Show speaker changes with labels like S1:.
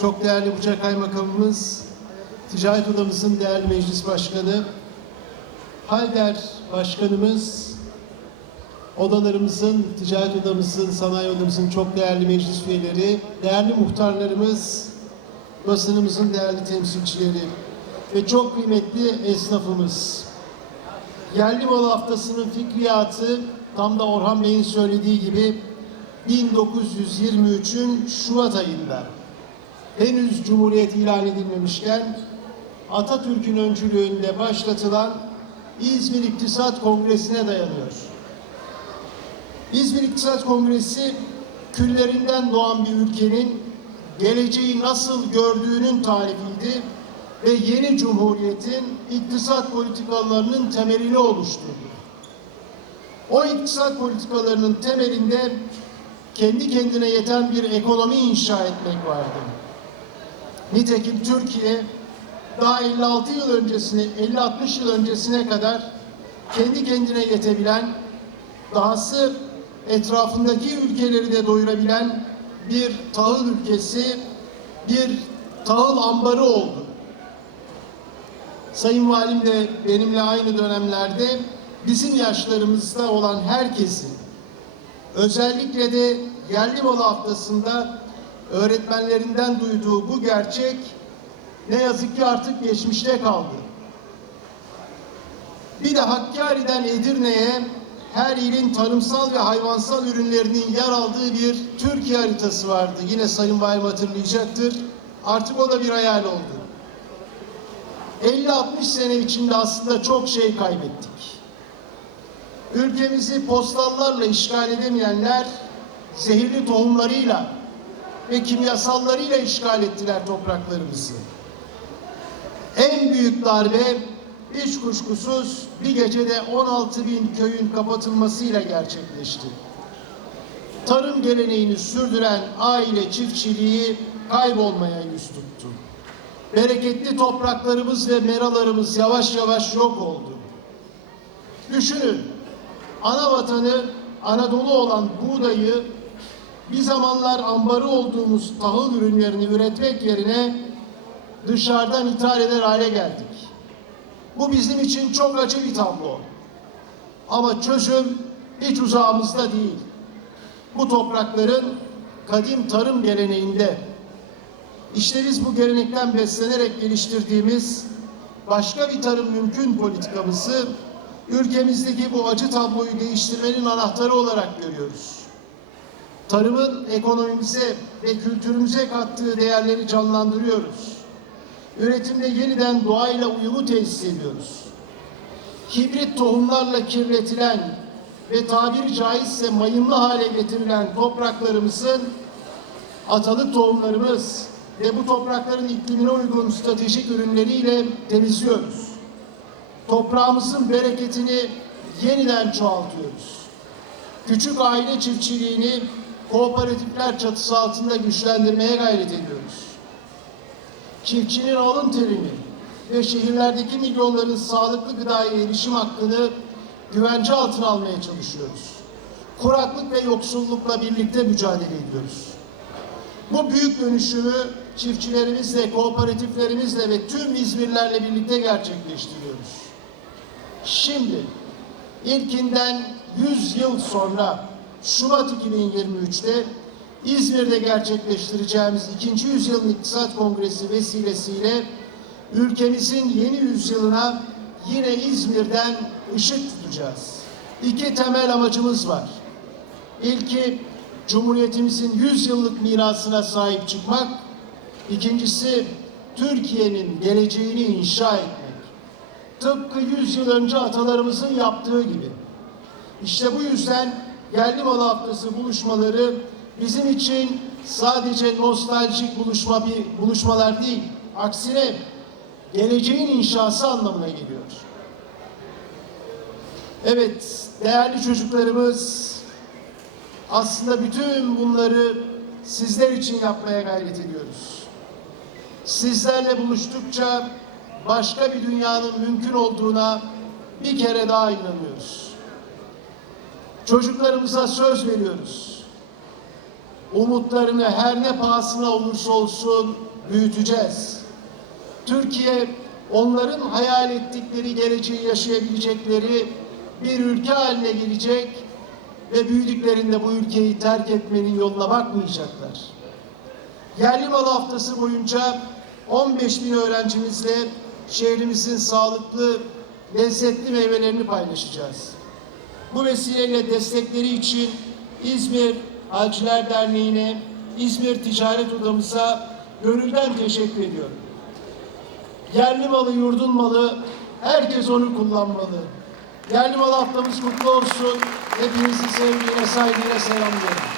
S1: çok değerli Buca Kaymakamımız, Ticaret Odamızın değerli meclis başkanı, Halder Başkanımız, odalarımızın, ticaret odamızın, sanayi odamızın çok değerli meclis üyeleri, değerli muhtarlarımız, basınımızın değerli temsilcileri ve çok kıymetli esnafımız. Yerli Mal Haftası'nın fikriyatı tam da Orhan Bey'in söylediği gibi 1923'ün Şubat ayında henüz Cumhuriyet ilan edilmemişken Atatürk'ün öncülüğünde başlatılan İzmir İktisat Kongresi'ne dayanıyor. İzmir İktisat Kongresi küllerinden doğan bir ülkenin geleceği nasıl gördüğünün tarifiydi ve yeni cumhuriyetin iktisat politikalarının temelini oluşturdu. O iktisat politikalarının temelinde kendi kendine yeten bir ekonomi inşa etmek vardı. Nitekim Türkiye daha 56 yıl öncesine, 50-60 yıl öncesine kadar kendi kendine yetebilen, dahası etrafındaki ülkeleri de doyurabilen bir tahıl ülkesi, bir tahıl ambarı oldu. Sayın Valim de benimle aynı dönemlerde bizim yaşlarımızda olan herkesin özellikle de yerli malı haftasında öğretmenlerinden duyduğu bu gerçek ne yazık ki artık geçmişte kaldı. Bir de Hakkari'den Edirne'ye her ilin tarımsal ve hayvansal ürünlerinin yer aldığı bir Türkiye haritası vardı. Yine Sayın Valim hatırlayacaktır. Artık o da bir hayal oldu. 50-60 sene içinde aslında çok şey kaybettik. Ülkemizi postallarla işgal edemeyenler zehirli tohumlarıyla ve kimyasallarıyla işgal ettiler topraklarımızı. En büyük darbe hiç kuşkusuz bir gecede 16 bin köyün kapatılmasıyla gerçekleşti. Tarım geleneğini sürdüren aile çiftçiliği kaybolmaya yüz tuttu. Bereketli topraklarımız ve meralarımız yavaş yavaş yok oldu. Düşünün, ana vatanı Anadolu olan buğdayı bir zamanlar ambarı olduğumuz tahıl ürünlerini üretmek yerine dışarıdan ithal eder hale geldik. Bu bizim için çok acı bir tablo. Ama çözüm hiç uzağımızda değil. Bu toprakların kadim tarım geleneğinde işte biz bu gelenekten beslenerek geliştirdiğimiz başka bir tarım mümkün politikamızı ülkemizdeki bu acı tabloyu değiştirmenin anahtarı olarak görüyoruz. Tarımın ekonomimize ve kültürümüze kattığı değerleri canlandırıyoruz. Üretimde yeniden doğayla uyumu tesis ediyoruz. Hibrit tohumlarla kirletilen ve tabiri caizse mayınlı hale getirilen topraklarımızın atalık tohumlarımız ve bu toprakların iklimine uygun stratejik ürünleriyle temizliyoruz. Toprağımızın bereketini yeniden çoğaltıyoruz. Küçük aile çiftçiliğini kooperatifler çatısı altında güçlendirmeye gayret ediyoruz. Çiftçinin alın terini ve şehirlerdeki milyonların sağlıklı gıdaya erişim hakkını güvence altına almaya çalışıyoruz. Kuraklık ve yoksullukla birlikte mücadele ediyoruz. Bu büyük dönüşümü çiftçilerimizle, kooperatiflerimizle ve tüm İzmirlerle birlikte gerçekleştiriyoruz. Şimdi ilkinden 100 yıl sonra Şubat 2023'te İzmir'de gerçekleştireceğimiz 2. Yüzyılın İktisat Kongresi vesilesiyle ülkemizin yeni yüzyılına yine İzmir'den ışık tutacağız. İki temel amacımız var. İlki Cumhuriyetimizin 100 yıllık mirasına sahip çıkmak. İkincisi Türkiye'nin geleceğini inşa etmek. Tıpkı 100 yıl önce atalarımızın yaptığı gibi. İşte bu yüzden yerli malı haftası buluşmaları bizim için sadece nostaljik buluşma bir buluşmalar değil. Aksine geleceğin inşası anlamına geliyor. Evet, değerli çocuklarımız aslında bütün bunları sizler için yapmaya gayret ediyoruz. Sizlerle buluştukça başka bir dünyanın mümkün olduğuna bir kere daha inanıyoruz. Çocuklarımıza söz veriyoruz. umutlarını her ne pahasına olursa olsun büyüteceğiz. Türkiye onların hayal ettikleri geleceği yaşayabilecekleri bir ülke haline gelecek ve büyüdüklerinde bu ülkeyi terk etmenin yoluna bakmayacaklar. Yerli mal haftası boyunca 15 bin öğrencimizle şehrimizin sağlıklı, lezzetli meyvelerini paylaşacağız. Bu vesileyle destekleri için İzmir Halciler Derneği'ne, İzmir Ticaret Odamıza gönülden teşekkür ediyorum. Yerli malı, yurdun malı, herkes onu kullanmalı. Yerli mal haftamız kutlu olsun. Hepinizi sevgiyle, saygıyla selamlıyorum.